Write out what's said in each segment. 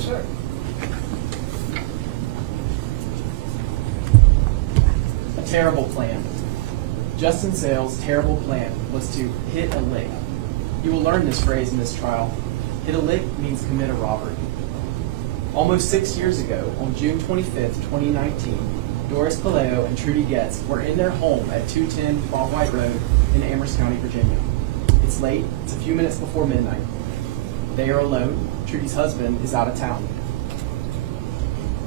Yes, sir. A terrible plan. Justin Sales' terrible plan was to hit a lick. You will learn this phrase in this trial. Hit a lick means commit a robbery. Almost 6 years ago, on June 25th, 2019, Doris Puleio and Trudy Getz were in their home at 210 Bob White Road in Amherst County, Virginia. It's late. It's a few minutes before midnight. They are alone. Trudy's husband is out of town.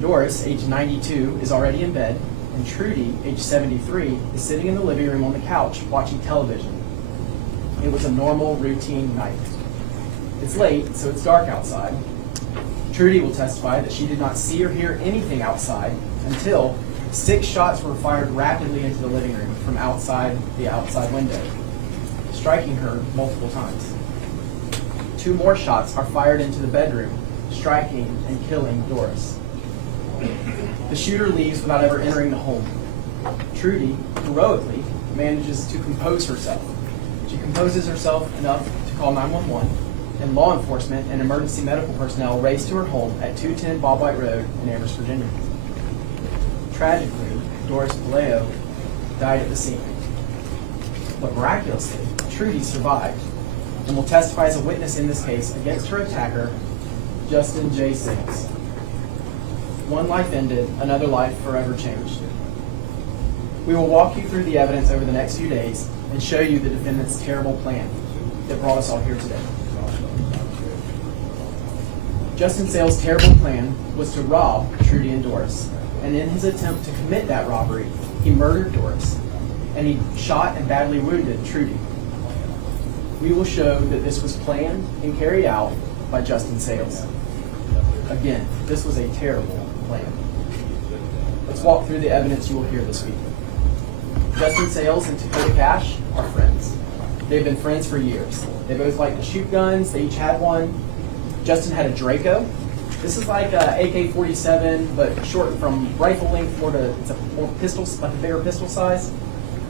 Doris, age 92, is already in bed, and Trudy, age 73, is sitting in the living room on the couch watching television. It was a normal, routine night. It's late, so it's dark outside. Trudy will testify that she did not see or hear anything outside until 6 shots were fired rapidly into the living room from outside the outside window, striking her multiple times. 2 more shots are fired into the bedroom, striking and killing Doris. The shooter leaves without ever entering the home. Trudy, heroically, manages to compose herself. She composes herself enough to call 911, and law enforcement and emergency medical personnel race to her home at 210 Bob White Road in Amherst, Virginia. Tragically, Doris Puleio died at the scene. But miraculously, Trudy survived and will testify as a witness in this case against her attacker, Justin J. Sales. One life ended, another life forever changed. We will walk you through the evidence over the next few days and show you the defendant's terrible plan that brought us all here today. Justin Sales' terrible plan was to rob Trudy and Doris, and in his attempt to commit that robbery, he murdered Doris, and he shot and badly wounded Trudy. We will show that this was planned and carried out by Justin Sales. Again, this was a terrible plan. Let's walk through the evidence you will hear this week. Justin Sales and Dakota Cash are friends. They've been friends for years. They both like to shoot guns. They each had one. Justin had a Draco. This is like a AK-47, but shortened from rifle length more to, it's a more pistol, like a bigger pistol size,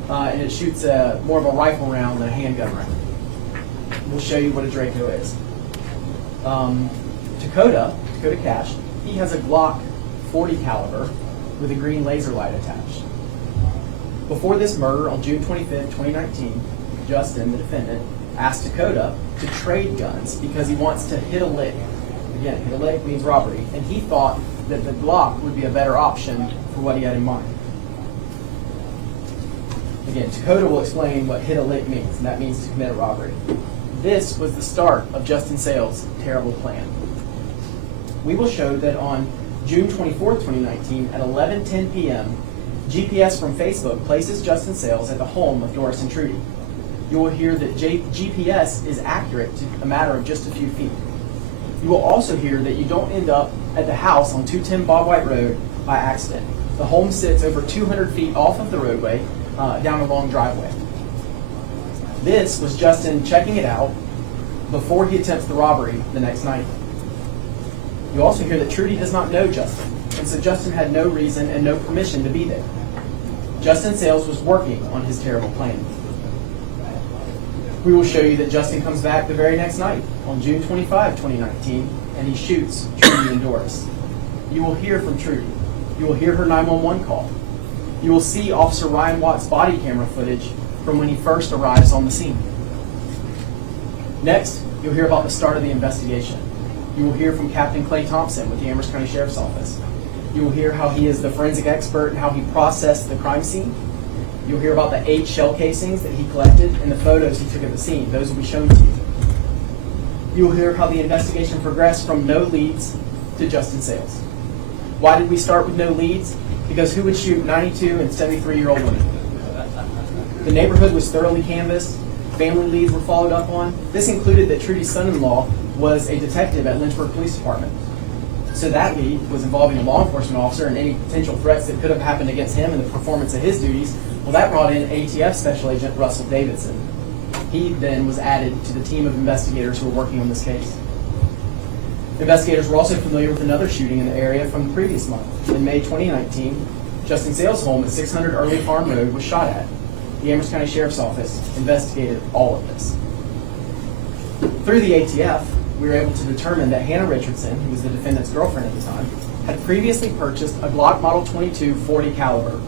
and it shoots more of a rifle round than a handgun round. We'll show you what a Draco is. Dakota Cash, he has a Glock 40 caliber with a green laser light attached. Before this murder on June 25th, 2019, Justin, the defendant, asked Dakota to trade guns because he wants to hit a lick. Again, hit a lick means robbery, and he thought that the Glock would be a better option for what he had in mind. Again, Dakota will explain what hit a lick means, and that means to commit a robbery. This was the start of Justin Sales' terrible plan. We will show that on June 24th, 2019, at 11:10 p.m., GPS from Facebook places Justin Sales at the home of Doris and Trudy. You will hear that GPS is accurate to a matter of just a few feet. You will also hear that you don't end up at the house on 210 Bob White Road by accident. The home sits over 200 feet off of the roadway, down a long driveway. This was Justin checking it out before he attempts the robbery the next night. You also hear that Trudy does not know Justin, and so Justin had no reason and no permission to be there. Justin Sales was working on his terrible plan. We will show you that Justin comes back the very next night, on June 25, 2019, and he shoots Trudy and Doris. You will hear from Trudy. You will hear her 911 call. You will see Officer Ryan Watt's body camera footage from when he first arrives on the scene. Next, you'll hear about the start of the investigation. You will hear from Captain Clay Thompson with the Amherst County Sheriff's Office. You will hear how he is the forensic expert and how he processed the crime scene. You'll hear about the 8 shell casings that he collected and the photos he took at the scene. Those will be shown to you. You will hear how the investigation progressed from no leads to Justin Sales. Why did we start with no leads? Because who would shoot 92 and 73-year-old women? The neighborhood was thoroughly canvassed. Family leads were followed up on. This included that Trudy's son-in-law was a detective at Lynchburg Police Department. So that lead was involving a law enforcement officer and any potential threats that could have happened against him and the performance of his duties. Well, that brought in ATF Special Agent Russell Davidson. He then was added to the team of investigators who were working on this case. Investigators were also familiar with another shooting in the area from the previous month. In May 2019, Justin Sales' home at 600 Early Farm Road was shot at. The Amherst County Sheriff's Office investigated all of this. Through the ATF, we were able to determine that Hannah Richardson, who was the defendant's girlfriend at the time, had previously purchased a Glock Model 22 .40 caliber.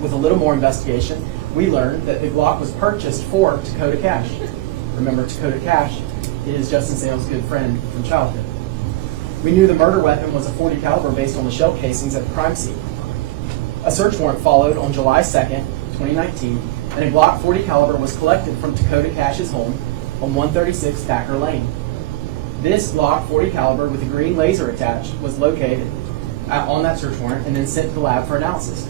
With a little more investigation, we learned that the Glock was purchased for Dakota Cash. Remember, Dakota Cash is Justin Sales' good friend from childhood. We knew the murder weapon was a .40 caliber based on the shell casings at the crime scene. A search warrant followed on July 2nd, 2019, and a Glock .40 caliber was collected from Dakota Cash's home on 136 Thacker Lane. This Glock .40 caliber with a green laser attached was located on that search warrant and then sent to the lab for analysis.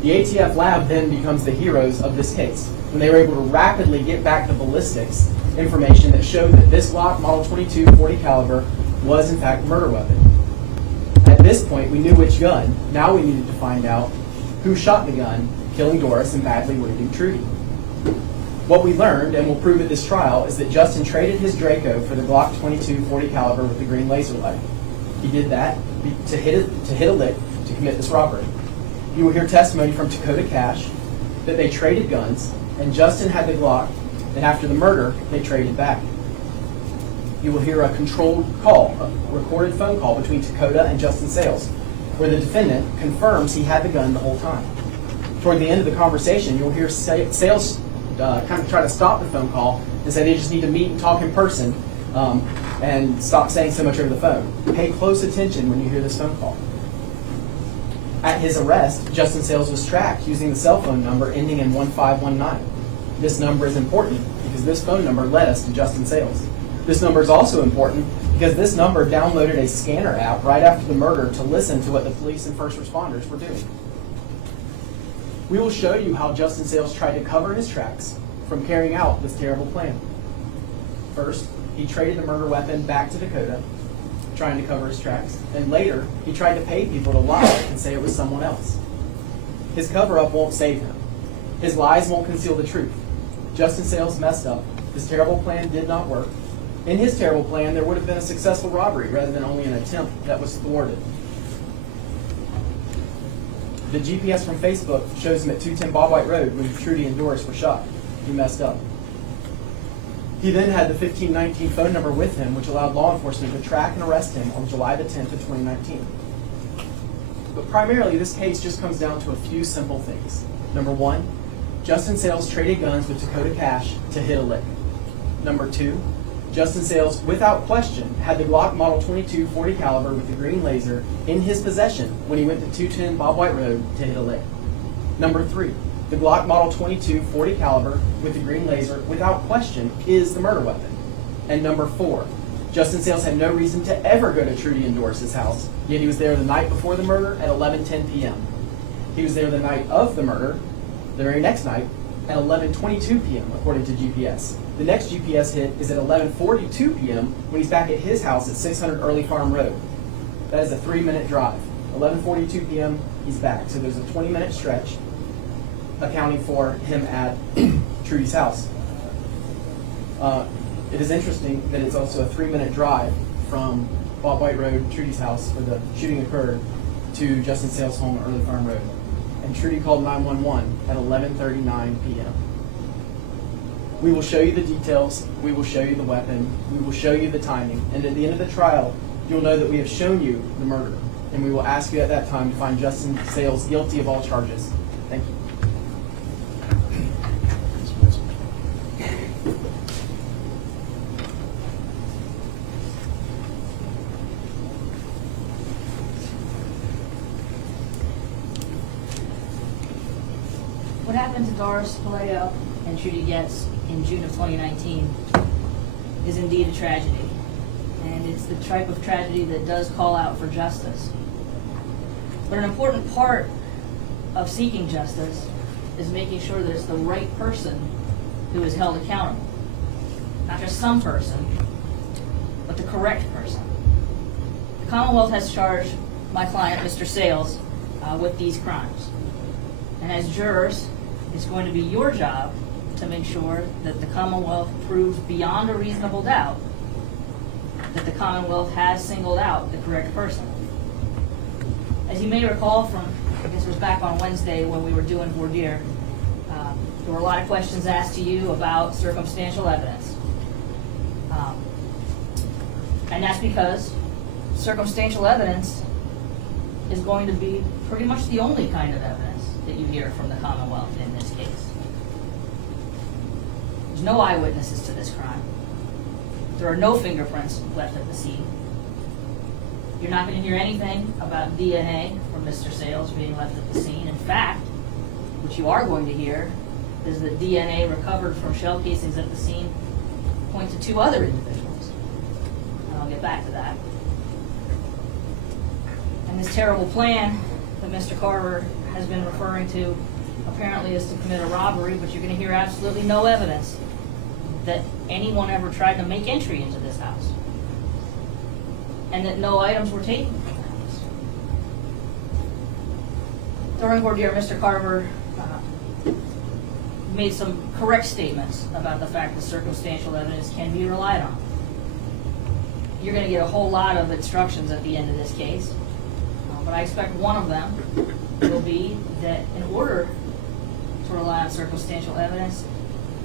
The ATF lab then becomes the heroes of this case when they were able to rapidly get back the ballistics information that showed that this Glock Model 22 .40 caliber was in fact a murder weapon. At this point, we knew which gun. Now we needed to find out who shot the gun, killing Doris and badly wounding Trudy. What we learned, and will prove at this trial, is that Justin traded his Draco for the Glock 22 .40 caliber with the green laser light. He did that to hit a lick to commit this robbery. You will hear testimony from Dakota Cash that they traded guns, and Justin had the Glock, and after the murder, they traded back. You will hear a controlled call, a recorded phone call between Dakota and Justin Sales, where the defendant confirms he had the gun the whole time. Toward the end of the conversation, you'll hear Sales kind of try to stop the phone call and say they just need to meet and talk in person and stop saying so much over the phone. Pay close attention when you hear this phone call. At his arrest, Justin Sales was tracked using the cell phone number ending in 1519. This number is important because this phone number led us to Justin Sales. This number is also important because this number downloaded a scanner app right after the murder to listen to what the police and first responders were doing. We will show you how Justin Sales tried to cover his tracks from carrying out this terrible plan. First, he traded the murder weapon back to Dakota, trying to cover his tracks, and later he tried to pay people to lie and say it was someone else. His cover-up won't save him. His lies won't conceal the truth. Justin Sales messed up. His terrible plan did not work. In his terrible plan, there would have been a successful robbery rather than only an attempt that was thwarted. The GPS from Facebook shows him at 210 Bob White Road when Trudy and Doris were shot. He messed up. He then had the 1519 phone number with him, which allowed law enforcement to track and arrest him on July the 10th of 2019. But primarily, this case just comes down to a few simple things. Number one, Justin Sales traded guns with Dakota Cash to hit a lick. Number two, Justin Sales, without question, had the Glock Model 22 .40 caliber with the green laser in his possession when he went to 210 Bob White Road to hit a lick. Number three, the Glock Model 22 .40 caliber with the green laser, without question, is the murder weapon. And number four, Justin Sales had no reason to ever go to Trudy and Doris' house, yet he was there the night before the murder at 11:10 p.m. He was there the night of the murder, the very next night, at 11:22 p.m., according to GPS. The next GPS hit is at 11:42 p.m. when he's back at his house at 600 Early Farm Road. That is a 3-minute drive. 11:42 p.m., he's back. So there's a 20-minute stretch accounting for him at Trudy's house. It is interesting that it's also a 3-minute drive from Bob White Road, Trudy's house, where the shooting occurred, to Justin Sales' home at Early Farm Road. And Trudy called 911 at 11:39 p.m. We will show you the details, we will show you the weapon, we will show you the timing, and at the end of the trial, you'll know that we have shown you the murder, and we will ask you at that time to find Justin Sales guilty of all charges. Thank you. What happened to Doris Puleio and Trudy Getz in June of 2019 is indeed a tragedy. And it's the type of tragedy that does call out for justice. But an important part of seeking justice is making sure that it's the right person who is held accountable. Not just some person, but the correct person. The Commonwealth has charged my client, Mr. Sales, with these crimes. And as jurors, it's going to be your job to make sure that the Commonwealth proves beyond a reasonable doubt that the Commonwealth has singled out the correct person. As you may recall from, I guess it was back on Wednesday when we were doing voir dire, there were a lot of questions asked to you about circumstantial evidence. And that's because circumstantial evidence is going to be pretty much the only kind of evidence that you hear from the Commonwealth in this case. There's no eyewitnesses to this crime. There are no fingerprints left at the scene. You're not going to hear anything about DNA from Mr. Sales being left at the scene. In fact, what you are going to hear is that DNA recovered from shell casings at the scene point to 2 other individuals. And I'll get back to that. And this terrible plan that Mr. Carver has been referring to apparently is to commit a robbery, but you're going to hear absolutely no evidence that anyone ever tried to make entry into this house, and that no items were taken from the house. During voir dire, Mr. Carver made some correct statements about the fact that circumstantial evidence can be relied on. You're going to get a whole lot of instructions at the end of this case, but I expect one of them will be that in order to rely on circumstantial evidence,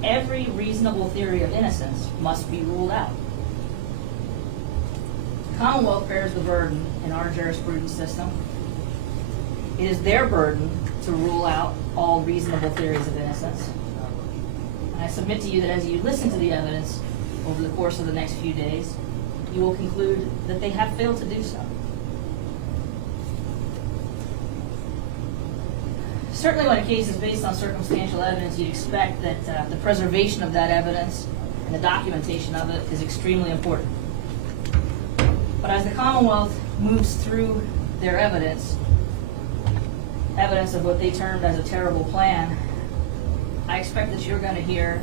every reasonable theory of innocence must be ruled out. The Commonwealth bears the burden in our jurisprudence system. It is their burden to rule out all reasonable theories of innocence. And I submit to you that as you listen to the evidence over the course of the next few days, you will conclude that they have failed to do so. Certainly when a case is based on circumstantial evidence, you'd expect that the preservation of that evidence and the documentation of it is extremely important. But as the Commonwealth moves through their evidence of what they termed as a terrible plan, I expect that you're going to hear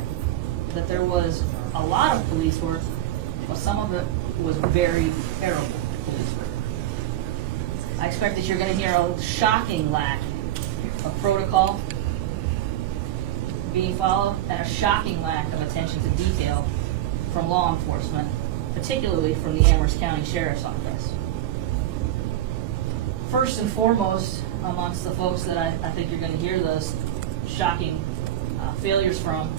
that there was a lot of police work, but some of it was very terrible police work. I expect that you're going to hear a shocking lack of protocol being followed and a shocking lack of attention to detail from law enforcement, particularly from the Amherst County Sheriff's Office. First and foremost, amongst the folks that I think you're going to hear those shocking failures from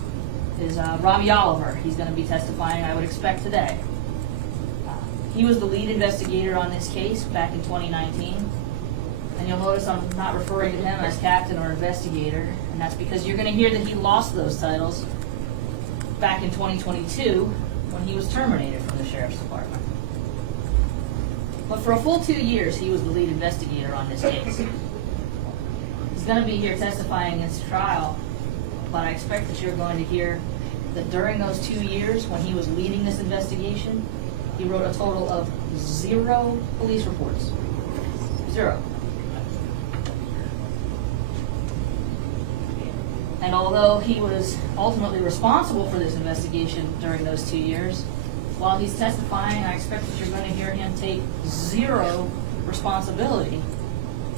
is Robbie Oliver. He's going to be testifying, I would expect, today. He was the lead investigator on this case back in 2019. And you'll notice I'm not referring to him as captain or investigator, and that's because you're going to hear that he lost those titles back in 2022 when he was terminated from the Sheriff's Department. But for a full 2 years, he was the lead investigator on this case. He's going to be here testifying against trial, but I expect that you're going to hear that during those 2 years when he was leading this investigation, he wrote a total of 0 police reports. 0. And although he was ultimately responsible for this investigation during those 2 years, while he's testifying, I expect that you're going to hear him take 0 responsibility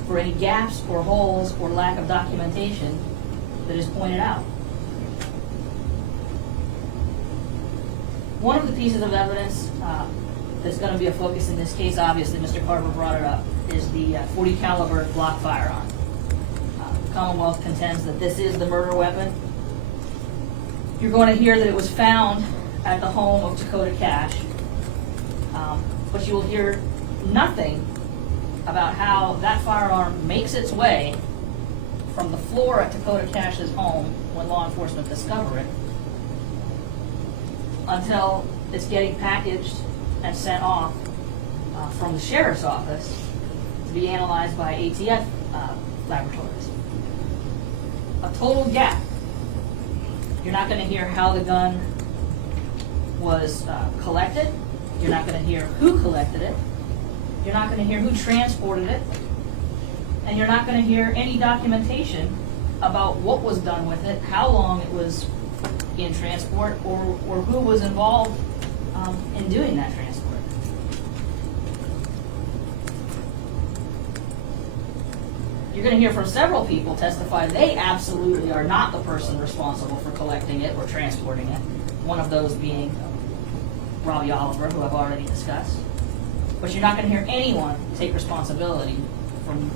for any gaps or holes or lack of documentation that is pointed out. One of the pieces of evidence that's going to be a focus in this case, obviously Mr. Carver brought it up, is the .40 caliber Glock firearm. Commonwealth contends that this is the murder weapon. You're going to hear that it was found at the home of Dakota Cash, but you will hear nothing about how that firearm makes its way from the floor at Dakota Cash's home when law enforcement discover it until it's getting packaged and sent off from the sheriff's office to be analyzed by ATF laboratories. A total gap. You're not going to hear how the gun was collected. You're not going to hear who collected it. You're not going to hear who transported it. And you're not going to hear any documentation about what was done with it, how long it was in transport, or who was involved in doing that transport. You're going to hear from several people testify they absolutely are not the person responsible for collecting it or transporting it, one of those being Robbie Oliver, who I've already discussed. But you're not going to hear anyone take responsibility from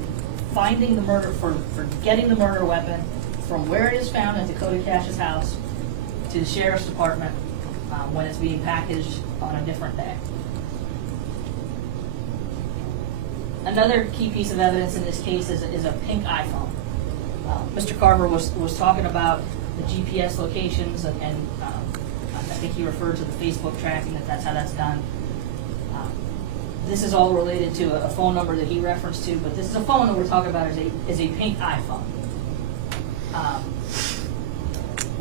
finding the murder, for getting the murder weapon from where it is found in Dakota Cash's house to the Sheriff's Department when it's being packaged on a different day. Another key piece of evidence in this case is a pink iPhone. Mr. Carver was talking about the GPS locations, and I think he referred to the Facebook tracking, that's how that's done. This is all related to a phone number that he referenced to, but this is a phone that we're talking about is a pink iPhone.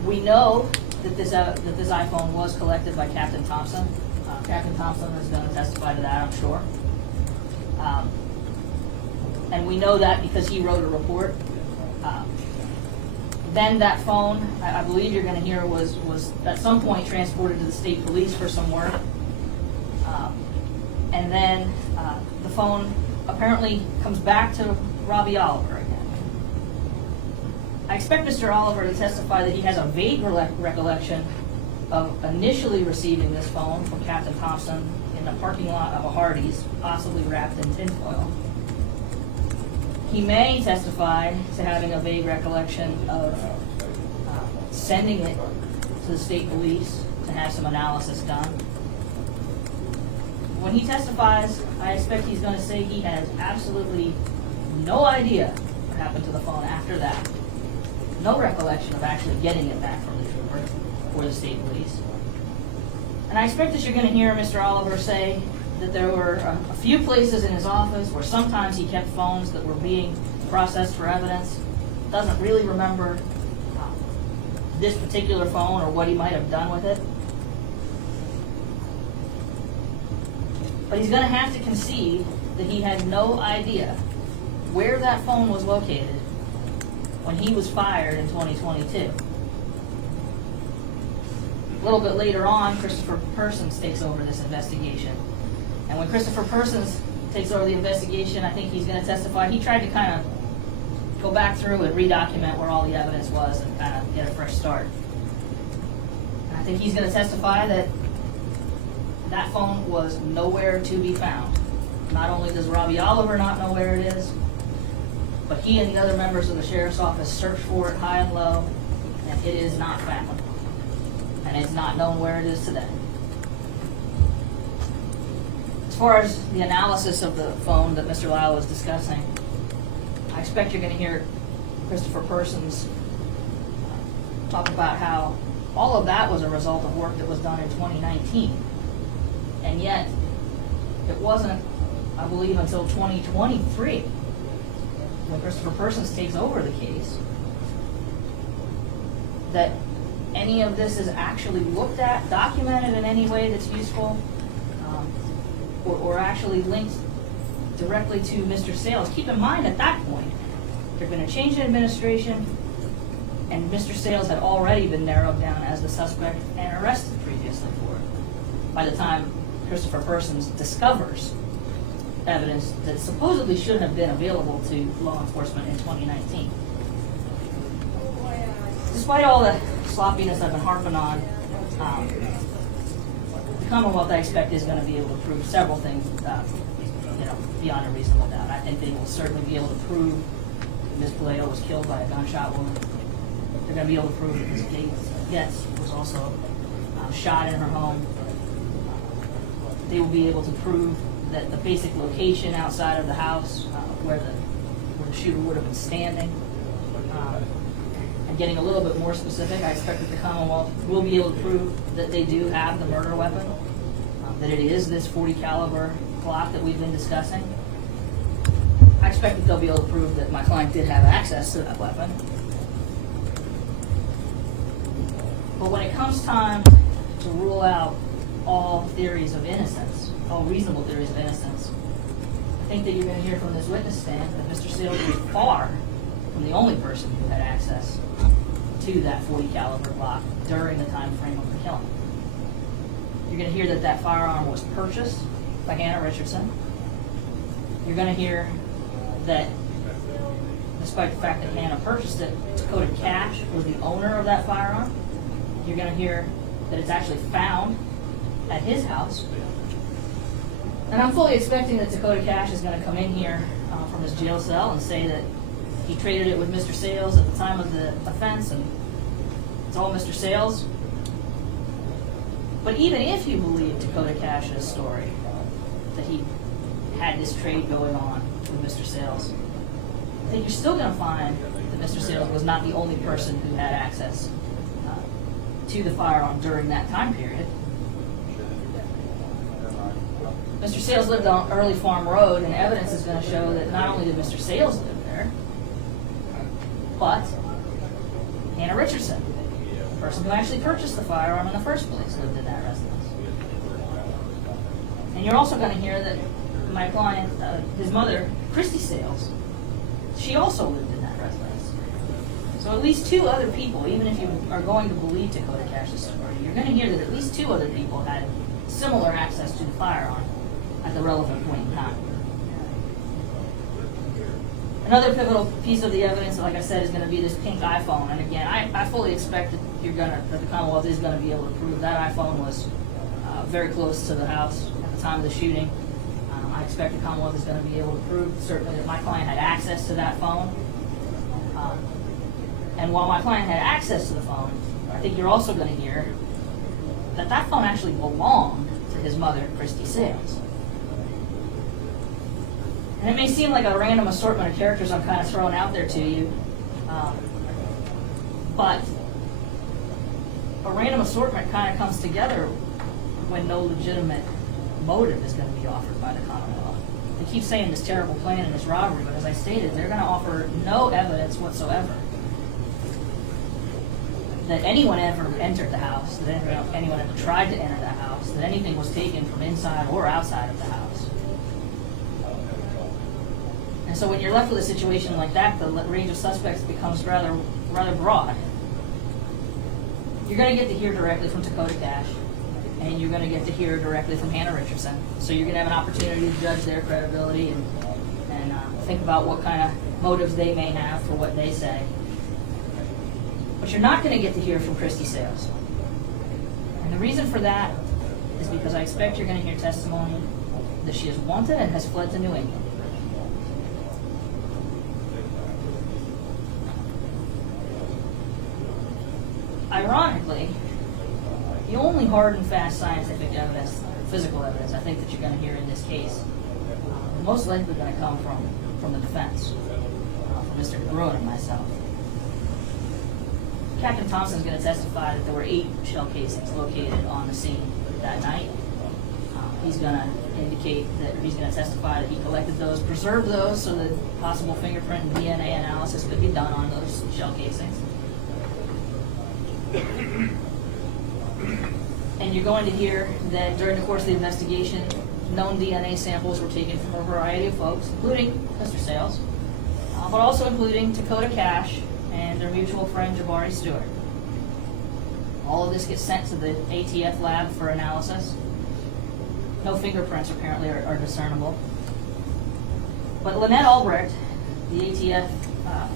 We know that this iPhone was collected by Captain Thompson. Captain Thompson is going to testify to that, I'm sure. And we know that because he wrote a report. Then that phone, I believe you're going to hear, was at some point transported to the state police for some work. And then the phone apparently comes back to Robbie Oliver again. I expect Mr. Oliver to testify that he has a vague recollection of initially receiving this phone from Captain Thompson in the parking lot of a Hardee's, possibly wrapped in tinfoil. He may testify to having a vague recollection of sending it to the state police to have some analysis done. When he testifies, I expect he's going to say he has absolutely no idea what happened to the phone after that. No recollection of actually getting it back from the trooper or the state police. And I expect that you're going to hear Mr. Oliver say that there were a few places in his office where sometimes he kept phones that were being processed for evidence. Doesn't really remember this particular phone or what he might have done with it. But he's going to have to concede that he had no idea where that phone was located when he was fired in 2022. A little bit later on, Christopher Persons takes over this investigation. And when Christopher Persons takes over the investigation, I think he's going to testify. He tried to kind of go back through and redocument where all the evidence was and kind of get a fresh start. And I think he's going to testify that that phone was nowhere to be found. Not only does Robbie Oliver not know where it is, but he and the other members of the sheriff's office searched for it high and low, and it is not found. And it's not known where it is today. As far as the analysis of the phone that Mr. Lyle was discussing, I expect you're going to hear Christopher Persons talk about how all of that was a result of work that was done in 2019. And yet, it wasn't, I believe, until 2023, when Christopher Persons takes over the case, that any of this is actually looked at, documented in any way that's useful, or actually linked directly to Mr. Sales. Keep in mind, at that point, there'd been a change in administration, and Mr. Sales had already been narrowed down as the suspect and arrested previously for it. By the time Christopher Persons discovers evidence that supposedly should have been available to law enforcement in 2019. Despite all the sloppiness I've been harping on, the Commonwealth, I expect, is going to be able to prove several things, beyond a reasonable doubt. I think they will certainly be able to prove that Ms. Puleio was killed by a gunshot wound. They're going to be able to prove that Ms. Getz was also shot in her home. They will be able to prove that the basic location outside of the house where the shooter would have been standing. And getting a little bit more specific, I expect that the Commonwealth will be able to prove that they do have the murder weapon, that it is this .40 caliber Glock that we've been discussing. I expect that they'll be able to prove that my client did have access to that weapon. But when it comes time to rule out all theories of innocence, all reasonable theories of innocence, I think that you're going to hear from this witness stand that Mr. Sales was far from the only person who had access to that .40 caliber Glock during the time frame of the killing. You're going to hear that that firearm was purchased by Hannah Richardson. You're going to hear that, despite the fact that Hannah purchased it, Dakota Cash was the owner of that firearm. You're going to hear that it's actually found at his house. And I'm fully expecting that Dakota Cash is going to come in here from his jail cell and say that he traded it with Mr. Sales at the time of the offense, and it's all Mr. Sales. But even if you believe Dakota Cash's story, that he had this trade going on with Mr. Sales, I think you're still going to find that Mr. Sales was not the only person who had access to the firearm during that time period. Mr. Sales lived on Early Farm Road, and evidence is going to show that not only did Mr. Sales live there, but Hannah Richardson, the person who actually purchased the firearm in the first place, lived in that residence. And you're also going to hear that my client, his mother, Christy Sales, she also lived in that residence. So at least two other people, even if you are going to believe Dakota Cash's story, you're going to hear that at least two other people had similar access to the firearm at the relevant point in time. Another pivotal piece of the evidence, like I said, is going to be this pink iPhone. And again, I fully expect that the Commonwealth is going to be able to prove that iPhone was very close to the house at the time of the shooting. I expect the Commonwealth is going to be able to prove certainly that my client had access to that phone. And while my client had access to the phone, I think you're also going to hear that that phone actually belonged to his mother, Christy Sales. And it may seem like a random assortment of characters I'm kind of throwing out there to you, but a random assortment kind of comes together when no legitimate motive is going to be offered by the Commonwealth. They keep saying this terrible plan and this robbery, but as I stated, they're going to offer no evidence whatsoever that anyone ever entered the house, that anyone ever tried to enter the house, that anything was taken from inside or outside of the house. And so when you're left with a situation like that, the range of suspects becomes rather broad. You're going to get to hear directly from Dakota Cash, and you're going to get to hear directly from Hannah Richardson. So you're going to have an opportunity to judge their credibility and think about what kind of motives they may have for what they say. But you're not going to get to hear from Christy Sales. And the reason for that is because I expect you're going to hear testimony that she is wanted and has fled to New England. Ironically, the only hard and fast scientific evidence, physical evidence, I think that you're going to hear in this case, most likely going to come from the defense, from Mr. DeBruin and myself. Captain Thompson is going to testify that there were 8 shell casings located on the scene that night. He's going to indicate that he's going to testify that he collected those, preserved those, so that possible fingerprint and DNA analysis could be done on those shell casings. And you're going to hear that during the course of the investigation, known DNA samples were taken from a variety of folks, including Mr. Sales, but also including Dakota Cash and their mutual friend Jabari Stewart. All of this gets sent to the ATF lab for analysis. No fingerprints apparently are discernible. But Lynette Albrecht, the ATF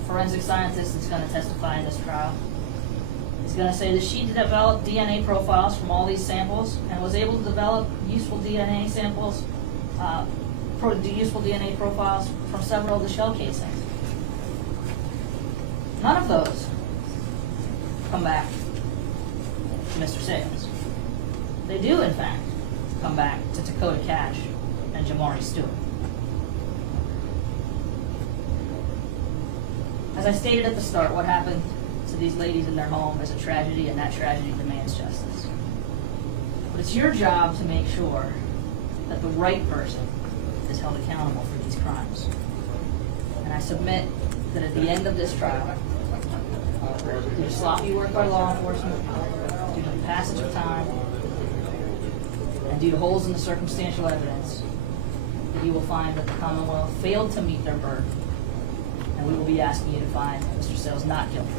forensic scientist that's going to testify in this trial, is going to say that she developed DNA profiles from all these samples and was able to develop useful DNA samples, useful DNA profiles from several of the shell casings. None of those come back to Mr. Sales. They do, in fact, come back to Dakota Cash and Jamari Stewart. As I stated at the start, what happened to these ladies in their home is a tragedy, and that tragedy demands justice. But it's your job to make sure that the right person is held accountable for these crimes. And I submit that at the end of this trial, due to sloppy work by law enforcement, due to the passage of time, and due to holes in the circumstantial evidence, that you will find that the Commonwealth failed to meet their burden, and we will be asking you to find Mr. Sales not guilty.